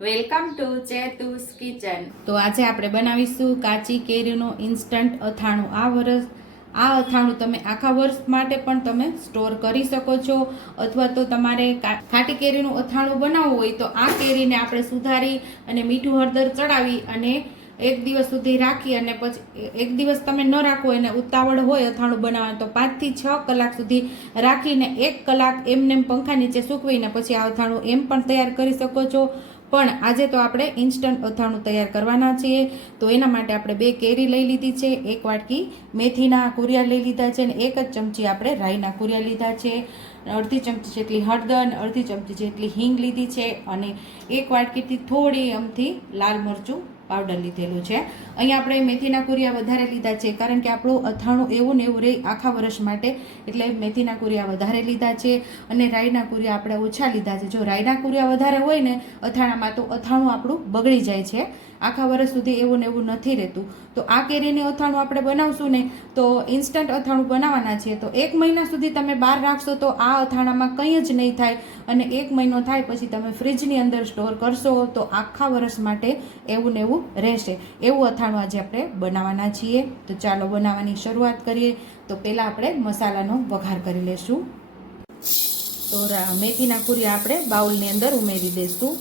Welcome to ચેતુસ kitchen. તો આજે આપણે બનાવીશું કાચી કેરીનું ઇન્સ્ટન્ટ અથાણું. આ વર્ષ આ અથાણું તમે આખા વર્ષ માટે પણ તમે સ્ટોર કરી શકો છો. અથવા તો તમારે ખાટી કેરીનું અથાણું બનાવવું હોય તો આ કેરીને આપણે સુધારી અને મીઠું હળદર ચડાવી અને એક દિવસ સુધી રાખી અને પછી એક દિવસ તમે ન રાખો અને ઉતાવળ હોય અથાણું બનાવવાનું, તો પાંચથી છ કલાક સુધી રાખીને એક કલાક એમને પંખા નીચે સૂકવીને પછી આ અથાણું એમ પણ તૈયાર કરી શકો છો. પણ આજે તો આપણે ઇન્સ્ટન્ટ અથાણું તૈયાર કરવાના છીએ. તો એના માટે આપણે બે કેરી લઈ લીધી છે, એક વાટકી મેથીના કુરિયા લઈ લીધા છે અને એક જ ચમચી આપણે રાઈના કુરિયા લીધા છે. અડધી ચમચી જેટલી હળદર, અડધી ચમચી જેટલી હિંગ લીધી છે અને એક વાટકીથી થોડી અમથી લાલ મરચું પાવડર લીધેલું છે. અહીંયા આપણે મેથીના કુરિયા વધારે લીધા છે, કારણ કે આપણું અથાણું એવું ને એવું રહે આખા વર્ષ માટે, એટલે મેથીના કુરિયા વધારે લીધા છે અને રાઈના કુરિયા આપણે ઓછા લીધા છે. જો રાઈના કુરિયા વધારે હોય ને, અથાણામાં તો અથાણું આપણું બગડી જાય છે. આખા વર્ષ સુધી એવું ને એવું નથી રહેતું. તો આ કેરીનું અથાણું આપણે બનાવશું ને, તો ઇન્સ્ટન્ટ અથાણું બનાવવાના છીએ તો એક મહિના સુધી તમે બહાર રાખશો તો આ અથાણામાં કંઈ જ નહીં થાય અને એક મહિનો થાય પછી તમે ફ્રીજની અંદર સ્ટોર કરશો તો આખા વર્ષ માટે એવું ને એવું રહેશે. એવું અથાણું આજે આપણે બનાવવાના છીએ. તો ચાલો બનાવવાની શરૂઆત કરીએ. તો પહેલાં આપણે મસાલાનો વઘાર કરી લેશું. તો મેથીના કુરિયા આપણે બાઉલની અંદર ઉમેરી દઈશું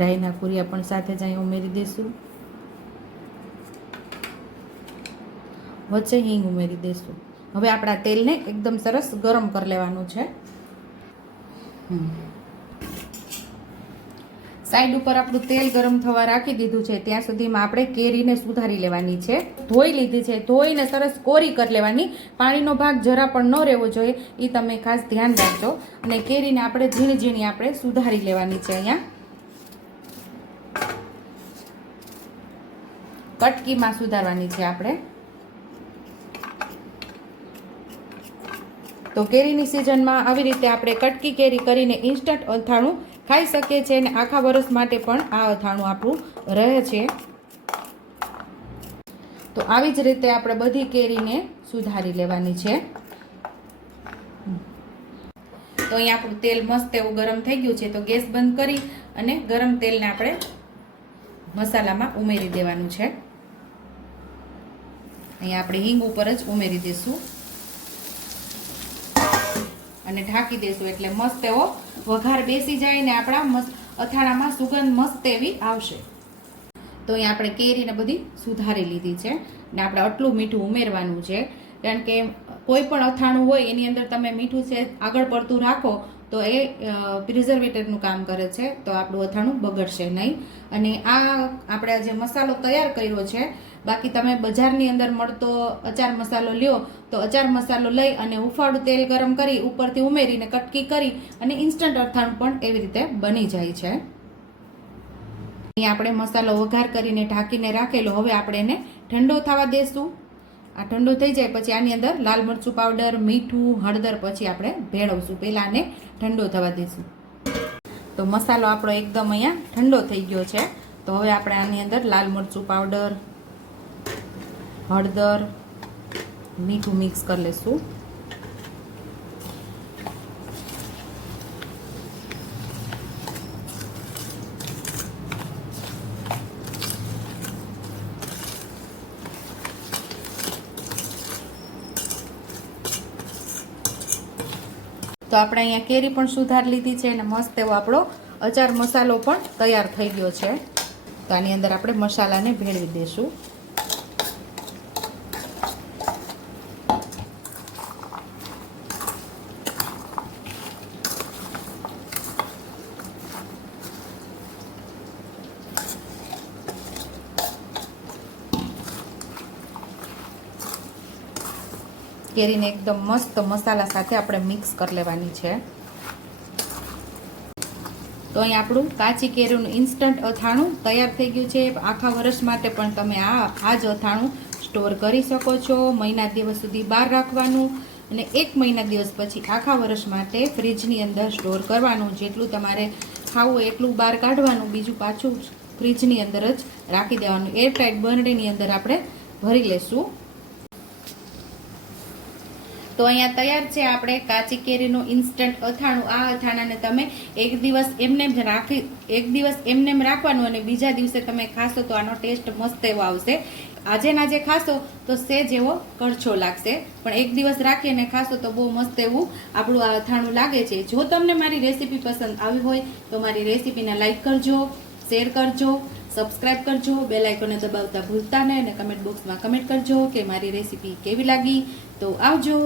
રાઈના કુરિયા પણ સાથે જ અહીં ઉમેરી દઈશું વચ્ચે હિંગ ઉમેરી દઈશું હવે આપણા તેલને એકદમ સરસ ગરમ કરી લેવાનું છે. હમ. સાઈડ ઉપર આપણું તેલ ગરમ થવા રાખી દીધું છે. ત્યાં સુધીમાં આપણે કેરીને સુધારી લેવાની છે. ધોઈ લીધી છે. ધોઈને સરસ કોરી કરી લેવાની. પાણીનો ભાગ જરા પણ ન રહેવો જોઈએ. એ તમે ખાસ ધ્યાન રાખજો. અને કેરીને આપણે ઝીણી ઝીણી આપણે સુધારી લેવાની છે અહીંયા. કટકીમાં સુધારવાની છે આપણે. તો કેરીની સિઝનમાં આવી રીતે આપણે કટકી કેરી કરીને ઇન્સ્ટન્ટ અથાણું ખાઈ શકીએ છીએ અને આખા વરસ માટે પણ આ અથાણું આપણું રહે છે. તો આવી જ રીતે આપણે બધી કેરીને સુધારી લેવાની છે. તો અહીંયા આપણું તેલ મસ્ત એવું ગરમ થઈ ગયું છે, તો ગેસ બંધ કરી અને ગરમ તેલને આપણે મસાલામાં ઉમેરી દેવાનું છે. અહીંયા આપણે હિંગ ઉપર જ ઉમેરી દઈશું. અને ઢાંકી દઈશું એટલે મસ્ત એવો વઘાર બેસી જાય ને આપણા મસ્ત અથાણામાં સુગંધ મસ્ત એવી આવશે. તો અહીંયા આપણે કેરીને બધી સુધારી લીધી છે ને આપણે આટલું મીઠું ઉમેરવાનું છે. કારણ કે કોઈ પણ અથાણું હોય એની અંદર તમે મીઠું છે, આગળ પડતું રાખો તો એ પ્રિઝર્વેટિવનું કામ કરે છે, તો આપણું અથાણું બગડશે નહીં. અને આ આપણે જે મસાલો તૈયાર કર્યો છે. બાકી તમે બજારની અંદર મળતો અચાર મસાલો લ્યો, તો અચાર મસાલો લઈ અને હુંફાળું તેલ ગરમ કરી ઉપરથી ઉમેરીને કટકી કરી અને ઇન્સ્ટન્ટ અથાણું પણ એવી રીતે બની જાય છે. આપણે મસાલો વઘાર કરીને ઢાંકીને રાખેલો. હવે આપણે એને ઠંડો થવા દેશું. આ ઠંડો થઈ જાય પછી આની અંદર લાલ મરચું પાવડર મીઠું, હળદર પછી આપણે ભેળવશું. પહેલાં આને ઠંડો થવા દઈશું. તો મસાલો આપણો એકદમ અહીંયા ઠંડો થઈ ગયો છે. તો હવે આપણે આની અંદર લાલ મરચું પાવડર હળદર, મીઠું મિક્સ કરી લઈશું. તો આપણે અહીંયા કેરી પણ સુધાર લીધી છે અને મસ્ત એવો આપણો અચાર મસાલો પણ તૈયાર થઈ ગયો છે. તો આની અંદર આપણે મસાલાને ભેળવી દઈશું. કેરીને એકદમ મસ્ત મસાલા સાથે આપણે મિક્સ કરી લેવાની છે. તો અહીં આપણું કાચી કેરીનું ઇન્સ્ટન્ટ અથાણું તૈયાર થઈ ગયું છે. આખા વર્ષ માટે પણ તમે આ આ જ અથાણું સ્ટોર કરી શકો છો. મહિના દિવસ સુધી બહાર રાખવાનું અને એક મહિના દિવસ પછી આખા વર્ષ માટે ફ્રીજની અંદર સ્ટોર કરવાનું. જેટલું તમારે ખાવું એટલું બહાર કાઢવાનું. બીજું પાછું ફ્રીજની અંદર જ રાખી દેવાનું. એરટાઇટ બરણીની અંદર આપણે ભરી લેશું. તો અહીંયા તૈયાર છે આપણે કાચી કેરીનું ઇન્સ્ટન્ટ અથાણું. આ અથાણાને તમે એક દિવસ એમને જ રાખી, એક દિવસ એમને એમ રાખવાનું અને બીજા દિવસે તમે ખાશો તો આનો ટેસ્ટ મસ્ત એવો આવશે. આજે ના જે ખાશો તો સેજ એવો કરછો લાગશે. પણ એક દિવસ રાખીને ખાશો તો બહુ મસ્ત એવું આપણું આ અથાણું લાગે છે. જો તમને મારી રેસીપી પસંદ આવી હોય તો મારી રેસીપીને લાઇક કરજો શેર કરજો સબસ્ક્રાઇબ કરજો બે લાઇકોને દબાવતા ભૂલતા નહીં અને કમેન્ટ બોક્સમાં કમેન્ટ કરજો કે મારી રેસીપી કેવી લાગી. તો આવજો.